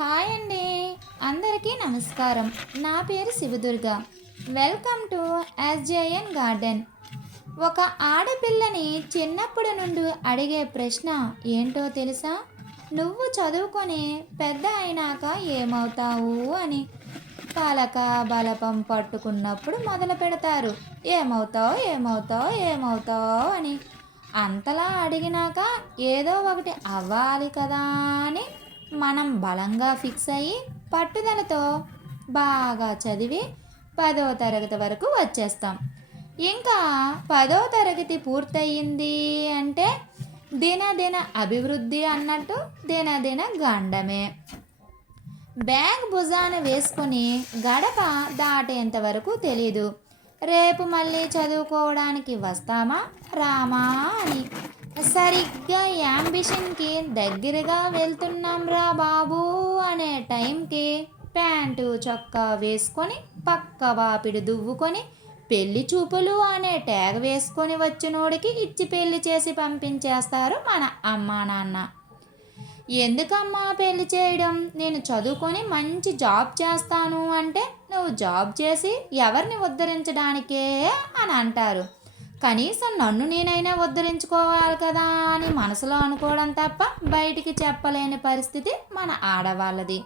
Hi అండి. అందరికీ నమస్కారం. నా పేరు Shiva Durga. Welcome to SJN garden. ఒక ఆడపిల్లని చిన్నప్పటి నుండి అడిగే ప్రశ్న ఏంటో తెలుసా? నువ్వు చదువుకొని పెద్ద అయినాక ఏమవుతావు అని. పలక బలపం పట్టుకున్నప్పుడు మొదలు పెడతారు, ఏమవుతావు ఏమవుతావు ఏమవుతావు అని. అంతలా అడిగినాక ఏదో ఒకటి అవ్వాలి కదా అని మనం బలంగా ఫిక్స్ అయ్యి పట్టుదలతో బాగా చదివి 10వ తరగతి వరకు వచ్చేస్తాం. ఇంకా 10వ తరగతి పూర్తయింది అంటే దినదిన అభివృద్ధి అన్నట్టు దినదిన గండమే. బ్యాగ్ భుజాన వేసుకొని గడప దాటేంత వరకు తెలీదు రేపు మళ్ళీ చదువుకోవడానికి వస్తామా రామా అని. సరిగ్గా యాంబిషన్కి దగ్గరగా వెళ్తున్నాం రా బాబు అనే టైంకి ప్యాంటు చొక్కా వేసుకొని పక్క బాపిడి దువ్వుకొని పెళ్లి చూపులు అనే ట్యాగ్ వేసుకొని వచ్చినోడికి ఇచ్చి పెళ్లి చేసి పంపించేస్తారు మన అమ్మా నాన్న. ఎందుకమ్మా పెళ్లి చేయడం, నేను చదువుకొని మంచి జాబ్ చేస్తాను అంటే నువ్వు జాబ్ చేసి ఎవరిని ఉద్ధరించడానికే అని అంటారు. కనీసం నన్ను నేనైనా ఉద్ధరించుకోవాలి కదా అని మనసులో అనుకోవడం తప్ప బయటికి చెప్పలేని పరిస్థితి మన ఆడవాళ్ళది.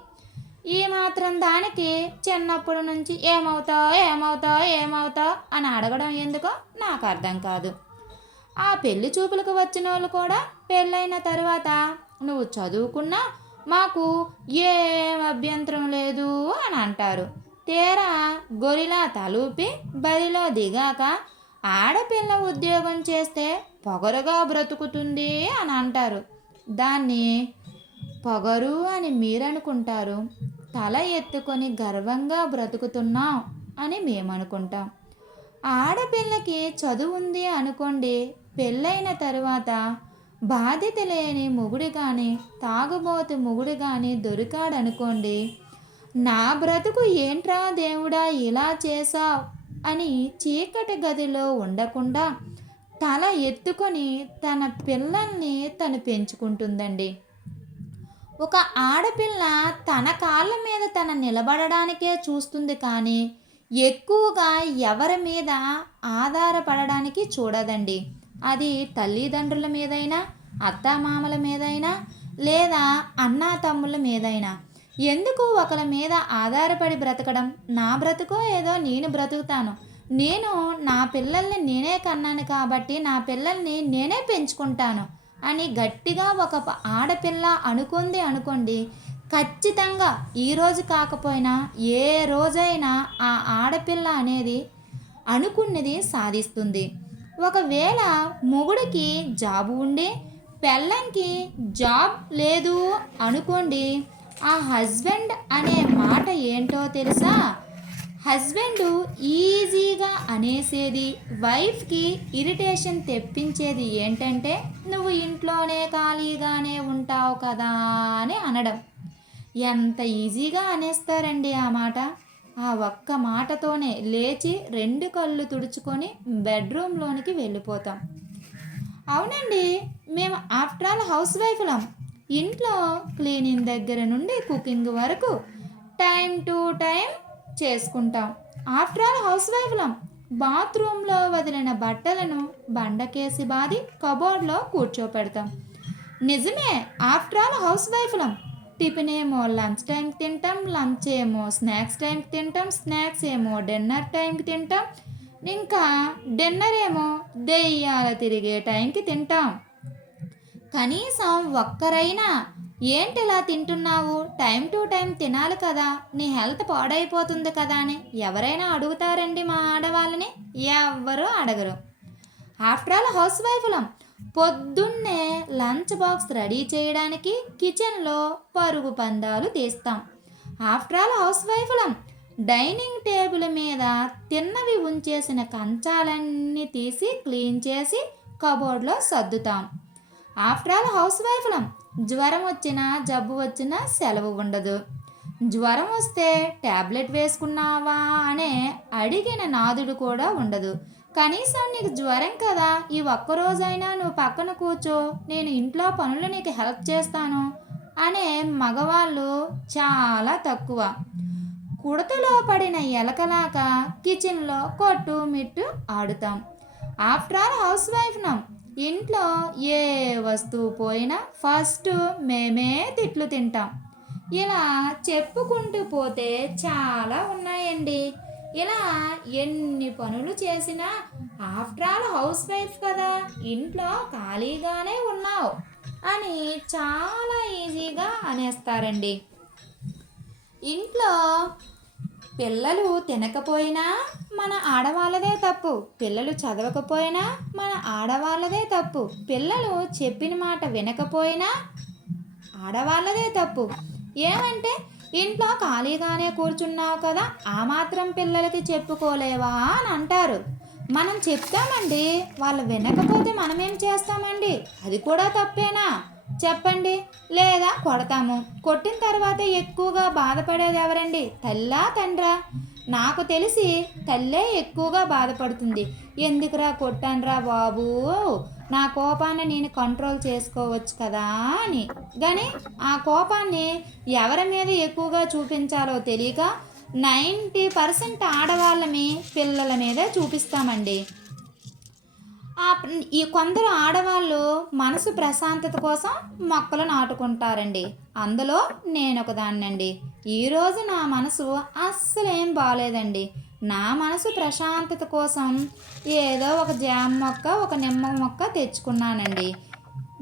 ఈ మాత్రం దానికి చిన్నప్పటి నుంచి ఏమవుతావు ఏమవుతావు ఏమవుతావు అని అడగడం ఎందుకో నాకు అర్థం కాదు. ఆ పెళ్లి చూపులకు వచ్చిన వాళ్ళు కూడా పెళ్ళైన తర్వాత నువ్వు చదువుకున్నా మాకు ఏం అభ్యంతరం లేదు అని అంటారు. తీరా గొరిలా తలూపి బరిలో దిగాక ఆడపిల్ల ఉద్యోగం చేస్తే పొగరుగా బ్రతుకుతుంది అని అంటారు. దాన్ని పొగరు అని మీరనుకుంటారు, తల ఎత్తుకొని గర్వంగా బ్రతుకుతున్నాం అని మేమనుకుంటాం. ఆడపిల్లకి చదువు ఉంది అనుకోండి, పెళ్ళైన తరువాత బాధ్యత లేని మొగుడు కానీ తాగుబోతు మొగుడు కానీ దొరికాడనుకోండి, నా బ్రతుకు ఏంట్రా దేవుడా ఇలా చేసావు అని చీకటి గదిలో ఉండకుండా తల ఎత్తుకొని తన పిల్లల్ని తను పెంచుకుంటుందండి. ఒక ఆడపిల్ల తన కాళ్ళ మీద తన నిలబడడానికే చూస్తుంది కానీ ఎక్కువగా ఎవరి మీద ఆధారపడడానికి చూడదండి. అది తల్లిదండ్రుల మీదైనా అత్తామామల మీదైనా లేదా అన్నా తమ్ముళ్ళ మీదైనా. ఎందుకు ఒకరి మీద ఆధారపడి బ్రతకడం? నా బ్రతుకో ఏదో నేను బ్రతుకుతాను, నేను నా పిల్లల్ని నేనే కన్నాను కాబట్టి నా పిల్లల్ని నేనే పెంచుకుంటాను అని గట్టిగా ఒక ఆడపిల్ల అనుకోండి, ఖచ్చితంగా ఈరోజు కాకపోయినా ఏ రోజైనా ఆ ఆడపిల్ల అనేది అనుకున్నది సాధిస్తుంది. ఒకవేళ మొగుడికి జాబు ఉండి పెళ్ళంకి జాబ్ లేదు అనుకోండి, ఆ హస్బెండ్ అనే మాట ఏంటో తెలుసా? హస్బెండ్ ఈజీగా అనేసేది, వైఫ్కి ఇరిటేషన్ తెప్పించేది ఏంటంటే నువ్వు ఇంట్లోనే ఖాళీగానే ఉంటావు కదా అని అనడం. ఎంత ఈజీగా అనేస్తారండి ఆ మాట. ఆ ఒక్క మాటతోనే లేచి 2 కళ్ళు తుడుచుకొని బెడ్రూమ్లోనికి వెళ్ళిపోతాం. అవునండి, మేము ఆఫ్టర్ ఆల్ హౌస్ వైఫ్లం. ఇంట్లో క్లీనింగ్ దగ్గర నుండి కుకింగ్ వరకు టైం టు టైం చేసుకుంటాం. ఆఫ్టర్ ఆల్ హౌస్ వైఫ్లం. బాత్రూంలో వదిలిన బట్టలను బండకేసి బాది కబోర్డ్లో కూర్చోపెడతాం. నిజమే, ఆఫ్టర్ ఆల్ హౌస్ వైఫ్లం. టిఫిన్ ఏమో లంచ్ టైంకి తింటాం, లంచ్ ఏమో స్నాక్స్ టైంకి తింటాం, స్నాక్స్ ఏమో డిన్నర్ టైంకి తింటాం, ఇంకా డిన్నర్ ఏమో దెయ్యాల తిరిగే టైంకి తింటాం. కనీసం ఒక్కరైనా ఏంటి ఇలా తింటున్నావు, టైం టు టైం తినాలి కదా, నీ హెల్త్ పాడైపోతుంది కదా అని ఎవరైనా అడుగుతారండి మా ఆడవాళ్ళని? ఎవ్వరూ అడగరు. ఆఫ్టర్ ఆల్ హౌస్ వైఫ్లం. పొద్దున్నే లంచ్ బాక్స్ రెడీ చేయడానికి కిచెన్లో పరుగు పందాలు తీస్తాం. ఆఫ్టర్ ఆల్ హౌస్ వైఫ్లం. డైనింగ్ టేబుల్ మీద తిన్నవి ఉంచేసిన కంచాలన్నీ తీసి క్లీన్ చేసి కబోర్డ్లో సర్దుతాం. ఆఫ్టర్ ఆల్ హౌస్ వైఫ్లం. జ్వరం వచ్చినా జబ్బు వచ్చినా సెలవు ఉండదు. జ్వరం వస్తే ట్యాబ్లెట్ వేసుకున్నావా అనే అడిగిన నాదుడు కూడా ఉండదు. కనీసం నీకు జ్వరం కదా, ఈ ఒక్కరోజైనా నువ్వు పక్కన కూర్చో, నేను ఇంట్లో పనులు నీకు హెల్ప్ చేస్తాను అనే మగవాళ్ళు చాలా తక్కువ. కుడతలో పడిన ఎలకలాగా కిచెన్లో కొట్టు మిట్టు ఆడుతాం. ఆఫ్టర్ ఆల్ హౌస్ వైఫ్నం. ఇంట్లో ఏ వస్తువు పోయినా ఫస్ట్ మేమే తిట్లు తింటాం. ఇలా చెప్పుకుంటూ పోతే చాలా ఉన్నాయండి. ఇలా ఎన్ని పనులు చేసినా ఆఫ్టర్ ఆల్ హౌస్ వైఫ్ కదా, ఇంట్లో ఖాళీగానే ఉన్నావు అని చాలా ఈజీగా అనేస్తారండి. ఇంట్లో పిల్లలు తినకపోయినా మన ఆడవాళ్ళదే తప్పు, పిల్లలు చదవకపోయినా మన ఆడవాళ్ళదే తప్పు, పిల్లలు చెప్పిన మాట వినకపోయినా ఆడవాళ్ళదే తప్పు. ఏమంటే ఇంట్లో ఖాళీగానే కూర్చున్నావు కదా, ఆ మాత్రం పిల్లలకి చెప్పుకోలేవా అని అంటారు. మనం చెప్తామండి, వాళ్ళు వినకపోతే మనమేం చేస్తామండి? అది కూడా తప్పేనా చెప్పండి? లేదా కొడతాము. కొట్టిన తర్వాత ఎక్కువగా బాధపడేది ఎవరండి? తల్లా తండ్రా? నాకు తెలిసి తల్లే ఎక్కువగా బాధపడుతుంది. ఎందుకురా కొట్టానురా బాబు, నా కోపాన్ని నేను కంట్రోల్ చేసుకోవచ్చు కదా అని. కానీ ఆ కోపాన్ని ఎవరి మీద ఎక్కువగా చూపించాలో తెలియక 90% ఆడవాళ్ళని పిల్లల మీదే చూపిస్తామండి. ఈ కొందరు ఆడవాళ్ళు మనసు ప్రశాంతత కోసం మొక్కలు నాటుకుంటారండి. అందులో నేను ఒకదాన్నండి. ఈరోజు నా మనసు అస్సలేం బాగాలేదండి. నా మనసు ప్రశాంతత కోసం ఏదో ఒక జామ మొక్క, ఒక నిమ్మ మొక్క తెచ్చుకున్నానండి.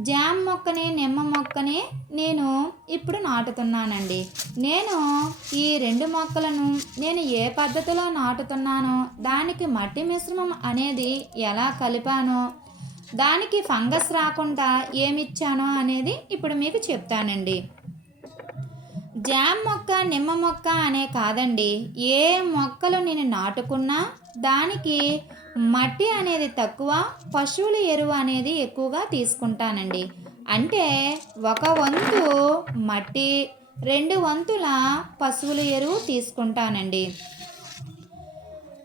జామ మొక్కని, నిమ్మ మొక్కని నేను ఇప్పుడు నాటుతున్నానండి. నేను ఈ 2 మొక్కలను నేను ఏ పద్ధతిలో నాటుతున్నానో, దానికి మట్టి మిశ్రమం అనేది ఎలా కలిపానో, దానికి ఫంగస్ రాకుండా ఏమిచ్చానో అనేది ఇప్పుడు మీకు చెప్తానండి. జామ మొక్క, నిమ్మ మొక్క అనే కాదండి, ఏ మొక్కలు నేను నాటుకున్నా దానికి మట్టి అనేది తక్కువ, పశువుల ఎరువు అనేది ఎక్కువగా తీసుకుంటానండి. అంటే 1 వంతు మట్టి, 2 వంతుల పశువుల ఎరువు తీసుకుంటానండి.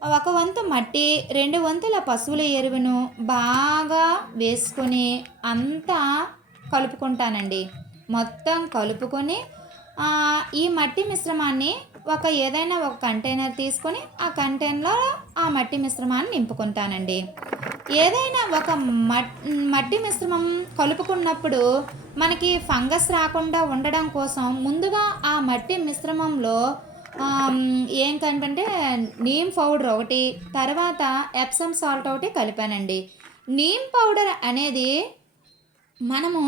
1 వంతు మట్టి, 2 వంతుల పశువుల ఎరువును బాగా వేసుకొని అంతా కలుపుకుంటానండి. మొత్తం కలుపుకొని ఈ మట్టి మిశ్రమాన్ని ఏదైనా ఒక కంటైనర్ తీసుకొని ఆ కంటైనర్లో ఆ మట్టి మిశ్రమాన్ని నింపుకుంటానండి. ఏదైనా ఒక మట్టి మిశ్రమం కలుపుకున్నప్పుడు మనకి ఫంగస్ రాకుండా ఉండడం కోసం ముందుగా ఆ మట్టి మిశ్రమంలో ఏంటంటే నీమ్ పౌడర్ ఒకటి, తర్వాత ఎప్సమ్ సాల్ట్ ఒకటి కలిపానండి. నీమ్ పౌడర్ అనేది మనము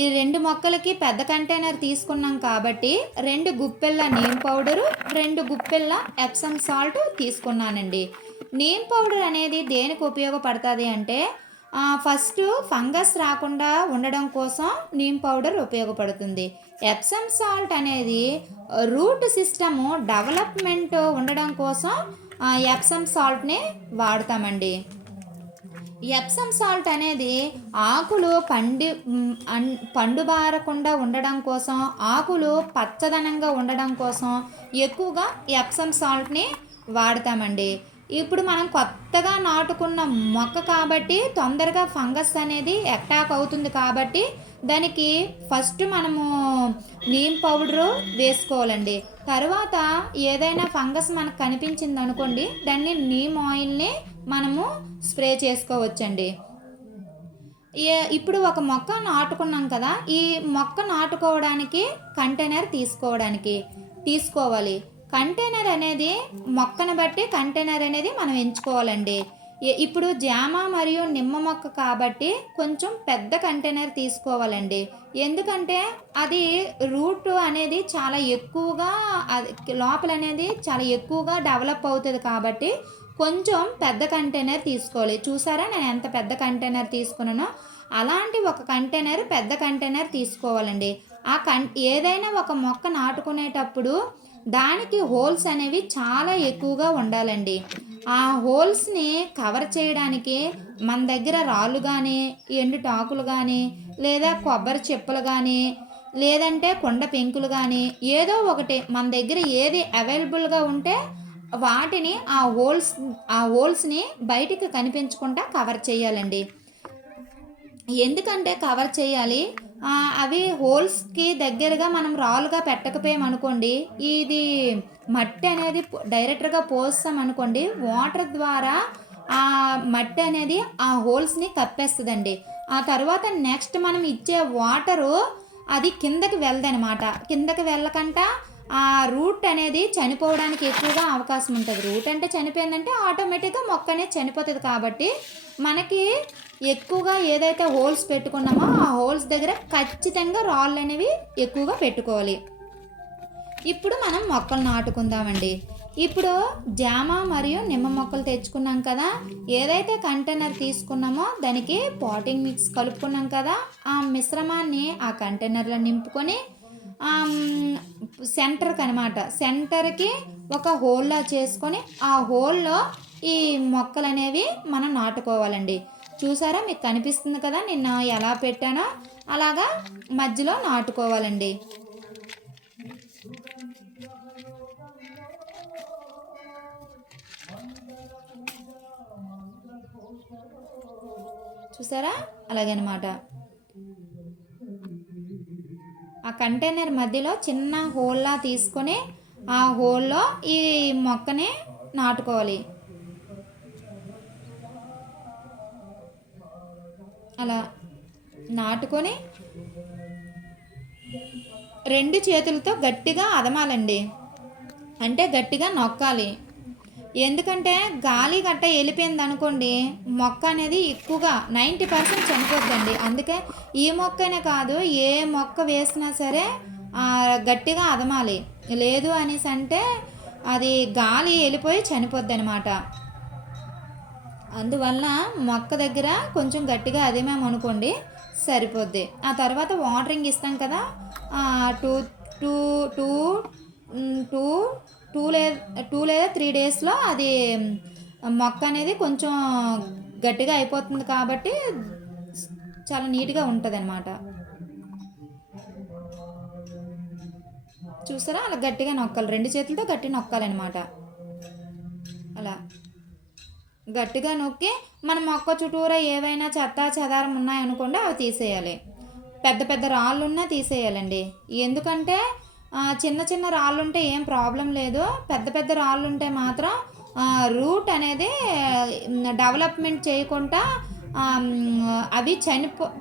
ఈ 2 మొక్కలకి పెద్ద కంటైనర్ తీసుకున్నాం కాబట్టి 2 గుప్పెళ్ళ నీమ్ పౌడరు, 2 గుప్పెళ్ళ ఎప్సమ్ సాల్ట్ తీసుకున్నానండి. నీమ్ పౌడర్ అనేది దేనికి ఉపయోగపడుతుంది అంటే ఫస్ట్ ఫంగస్ రాకుండా ఉండడం కోసం నీమ్ పౌడర్ ఉపయోగపడుతుంది. ఎప్సమ్ సాల్ట్ అనేది రూట్ సిస్టము డెవలప్మెంట్ ఉండడం కోసం ఎప్సమ్ సాల్ట్ని వాడతామండి. ఎప్సమ్ సాల్ట్ అనేది ఆకులు పండుబారకుండా ఉండడం కోసం, ఆకులు పచ్చదనంగా ఉండడం కోసం ఎక్కువగా ఎప్సమ్ సాల్ట్ని వాడతామండి. ఇప్పుడు మనం కొత్తగా నాటుకున్న మొక్క కాబట్టి తొందరగా ఫంగస్ అనేది అటాక్ అవుతుంది కాబట్టి దానికి ఫస్ట్ మనము నీమ్ పౌడరు వేసుకోవాలండి. తర్వాత ఏదైనా ఫంగస్ మనకు కనిపించింది అనుకోండి, దాన్ని నీమ్ ఆయిల్ని మనము స్ప్రే చేసుకోవచ్చండి. ఇప్పుడు ఒక మొక్క నాటుకున్నాం కదా, ఈ మొక్క నాటుకోవడానికి కంటైనర్ తీసుకోవాలి. కంటైనర్ అనేది మొక్కను బట్టి కంటైనర్ అనేది మనం ఎంచుకోవాలండి. ఇప్పుడు జామ మరియు నిమ్మ మొక్క కాబట్టి కొంచెం పెద్ద కంటైనర్ తీసుకోవాలండి. ఎందుకంటే అది రూట్ అనేది చాలా ఎక్కువగా లోపల అనేది చాలా ఎక్కువగా డెవలప్ అవుతుంది కాబట్టి కొంచెం పెద్ద కంటైనర్ తీసుకోవాలి. చూసారా నేను ఎంత పెద్ద కంటైనర్ తీసుకున్నానో, అలాంటి ఒక కంటైనర్ పెద్ద కంటైనర్ తీసుకోవాలండి. ఏదైనా ఒక మొక్క నాటుకునేటప్పుడు దానికి హోల్స్ అనేవి చాలా ఎక్కువగా ఉండాలండి. ఆ హోల్స్ని కవర్ చేయడానికి మన దగ్గర రాళ్ళు కానీ, ఎండుటాకులు కానీ, లేదా కొబ్బరి చెప్పులు కానీ, లేదంటే కొండ పెంకులు కానీ ఏదో ఒకటి మన దగ్గర ఏది అవైలబుల్గా ఉంటే వాటిని ఆ హోల్స్ని బయటికి కనిపించకుండా కవర్ చేయాలండి. ఎందుకంటే కవర్ చేయాలి, అవి హోల్స్కి దగ్గరగా మనం రాళ్ళుగా పెట్టకపోయామనుకోండి, ఇది మట్టి అనేది డైరెక్ట్గా పోస్తామనుకోండి, వాటర్ ద్వారా ఆ మట్టి అనేది ఆ హోల్స్ని కప్పేస్తుందండి. ఆ తర్వాత నెక్స్ట్ మనం ఇచ్చే వాటరు అది కిందకి వెళ్ళదనమాట. కిందకి వెళ్ళకుండా ఆ రూట్ అనేది చనిపోవడానికి ఎక్కువగా అవకాశం ఉంటుంది. రూట్ అంటే చనిపోయిందంటే ఆటోమేటిక్గా మొక్క అనేది చనిపోతుంది. కాబట్టి మనకి ఎక్కువగా ఏదైతే హోల్స్ పెట్టుకున్నామో ఆ హోల్స్ దగ్గర ఖచ్చితంగా రాళ్ళు అనేవి ఎక్కువగా పెట్టుకోవాలి. ఇప్పుడు మనం మొక్కలు నాటుకుందామండి. ఇప్పుడు జామ మరియు నిమ్మ మొక్కలు తెచ్చుకున్నాం కదా, ఏదైతే కంటైనర్ తీసుకున్నామో దానికి పాటింగ్ మిక్స్ కలుపుకున్నాం కదా, ఆ మిశ్రమాన్ని ఆ కంటైనర్లో నింపుకొని సెంటర్కి అనమాట, సెంటర్కి ఒక హోల్లా చేసుకొని ఆ హోల్లో ఈ మొక్కలు అనేవి మనం నాటుకోవాలండి. చూసారా, మీకు కనిపిస్తుంది కదా నిన్న ఎలా పెట్టానో అలాగా మధ్యలో నాటుకోవాలండి. చూసారా, అలాగనమాట. ఆ కంటైనర్ మధ్యలో చిన్న హోల్లా తీసుకొని ఆ హోల్లో ఈ మొక్కని నాటుకోవాలి. అలా నాటుకొని 2 చేతులతో గట్టిగా అదమాలండి. అంటే గట్టిగా నొక్కాలి. ఎందుకంటే గాలి గట్ట వెళ్ళిపోయింది అనుకోండి, మొక్క అనేది ఎక్కువగా 90% చనిపోద్దండి. అందుకే ఈ మొక్కనే కాదు, ఏ మొక్క వేసినా సరే గట్టిగా అదమాలి. లేదు అనేసి అంటే అది గాలి వెళ్ళిపోయి చనిపోద్ది అనమాట. అందువల్ల మొక్క దగ్గర కొంచెం గట్టిగా అదిమామనుకోండి సరిపోద్ది. ఆ తర్వాత వాటరింగ్ ఇస్తాం కదా, two two two two two లేదా 3 డేస్లో అది మొక్క అనేది కొంచెం గట్టిగా అయిపోతుంది. కాబట్టి చాలా నీట్గా ఉంటుంది అనమాట. చూసారా, అలా గట్టిగా నొక్కాలి, 2 చేతులతో గట్టి నొక్కాలన్నమాట. అలా గట్టిగా నొక్కి మన మొక్క చుట్టూరా ఏవైనా చెత్త చెదారం ఉన్నాయనుకోండి అవి తీసేయాలి. పెద్ద పెద్ద రాళ్ళున్నా తీసేయాలండి. ఎందుకంటే చిన్న చిన్న రాళ్ళుంటే ఏం ప్రాబ్లం లేదు, పెద్ద పెద్ద రాళ్ళుంటే మాత్రం రూట్ అనేది డెవలప్మెంట్ చేయకుండా అవి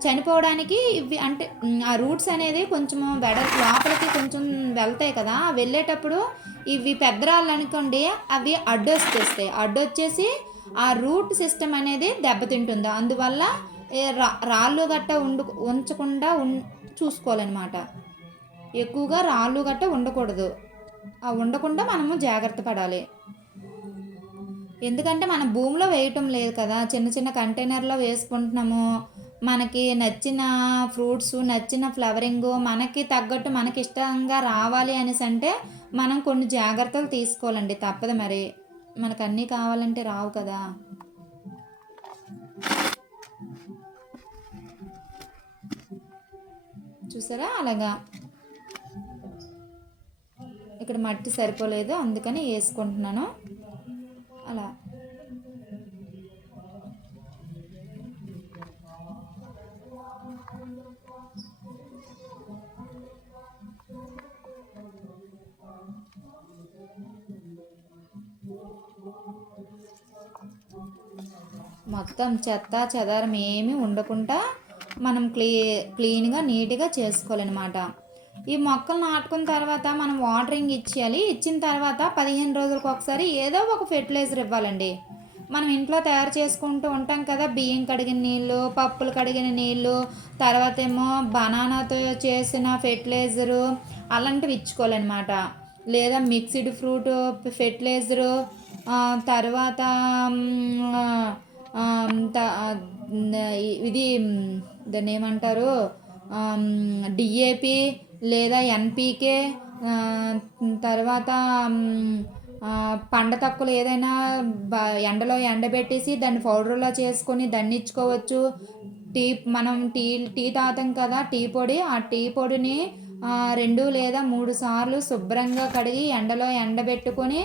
చనిపోవడానికి ఇవి అంటే ఆ రూట్స్ అనేది కొంచెం లోపలికి కొంచెం వెళ్తాయి కదా, వెళ్ళేటప్పుడు ఇవి పెద్ద రాళ్ళు అనుకోండి అవి అడ్డొచ్చేసి ఆ రూట్ సిస్టమ్ అనేది దెబ్బతింటుంది. అందువల్ల రాళ్ళు గట్ట ఉంచకుండా చూసుకోవాలన్నమాట. ఎక్కువగా రాళ్ళు గట్ట ఉండకూడదు. ఉండకుండా మనము జాగ్రత్త పడాలి. ఎందుకంటే మనం భూమిలో వేయటం లేదు కదా, చిన్న చిన్న కంటైనర్లో వేసుకుంటున్నాము. మనకి నచ్చిన ఫ్రూట్స్, నచ్చిన ఫ్లవరింగ్ మనకి తగ్గట్టు మనకి ఇష్టంగా రావాలి అనేసి అంటే మనం కొన్ని జాగ్రత్తలు తీసుకోవాలండి. తప్పదు, మరి మనకు అన్నీ కావాలంటే రావు కదా. చూసారా, అలాగా ఇక్కడ మట్టి సరిపోలేదు అందుకని వేసుకుంటున్నాను. అలా మొత్తం చెత్త చెదారం ఏమీ ఉండకుండా మనం క్లీన్గా నీట్గా చేసుకోవాలన్నమాట. ఈ మొక్కలు నాటుకున్న తర్వాత మనం వాటరింగ్ ఇచ్చేయాలి. ఇచ్చిన తర్వాత 15 రోజులకు ఒకసారి ఏదో ఒక ఫెర్టిలైజర్ ఇవ్వాలండి. మనం ఇంట్లో తయారు చేసుకుంటూ ఉంటాం కదా, బియ్యం కడిగిన నీళ్ళు, పప్పులు కడిగిన నీళ్ళు, తర్వాత ఏమో బనానాతో చేసిన ఫెర్టిలైజరు అలాంటివి ఇచ్చుకోవాలన్నమాట. లేదా మిక్స్డ్ ఫ్రూట్ ఫెర్టిలైజరు, తర్వాత ఇది దాన్ని ఏమంటారు, డిఏపి లేదా ఎన్పికే, తర్వాత పండ తక్కువలు ఏదైనా ఎండలో ఎండబెట్టేసి దాన్ని పౌడర్లో చేసుకొని దాన్ని ఇచ్చుకోవచ్చు. మనం టీ తాగుతాం కదా, టీ పొడి, ఆ టీ పొడిని 2 లేదా 3 సార్లు శుభ్రంగా కడిగి ఎండలో ఎండబెట్టుకొని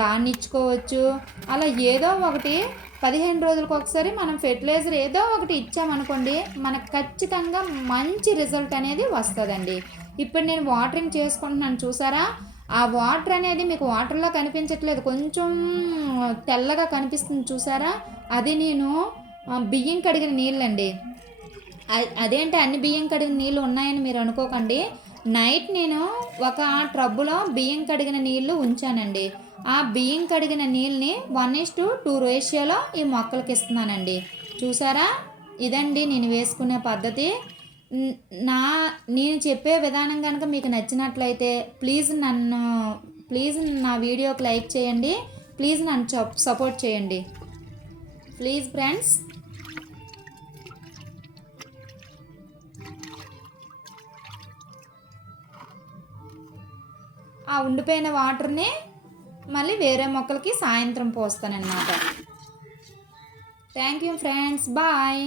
దాన్ని ఇచ్చుకోవచ్చు. అలా ఏదో ఒకటి 15 రోజులకు ఒకసారి మనం ఫెర్టిలైజర్ ఏదో ఒకటి ఇచ్చామనుకోండి, మనకు ఖచ్చితంగా మంచి రిజల్ట్ అనేది వస్తుందండి. ఇప్పుడు నేను వాటరింగ్ చేసుకుంటున్నాను చూసారా, ఆ వాటర్ అనేది మీకు వాటర్లో కనిపించట్లేదు, కొంచెం తెల్లగా కనిపిస్తుంది చూసారా, అది నేను బియ్యం కడిగిన నీళ్ళండి. అదేంటి అన్ని బియ్యం కడిగిన నీళ్ళు ఉన్నాయని మీరు అనుకోకండి. నైట్ నేను ఒక ట్రబ్బులో బియ్యం కడిగిన నీళ్ళు ఉంచానండి. ఆ బియ్యం కడిగిన నీళ్ళని 1:2 రేషియోలో ఈ మొక్కలకి ఇస్తున్నానండి. చూసారా, ఇదండి నేను వేసుకునే పద్ధతి. నా నేను చెప్పే విధానం కనుక మీకు నచ్చినట్లయితే ప్లీజ్ నా వీడియోకి లైక్ చేయండి. ప్లీజ్ నన్ను సపోర్ట్ చేయండి ప్లీజ్ ఫ్రెండ్స్. ఆ ఉండిపోయిన వాటర్ని మళ్ళీ వేరే మొక్కలకి సాయంత్రం పోస్తానన్నమాట. Thank you friends, bye.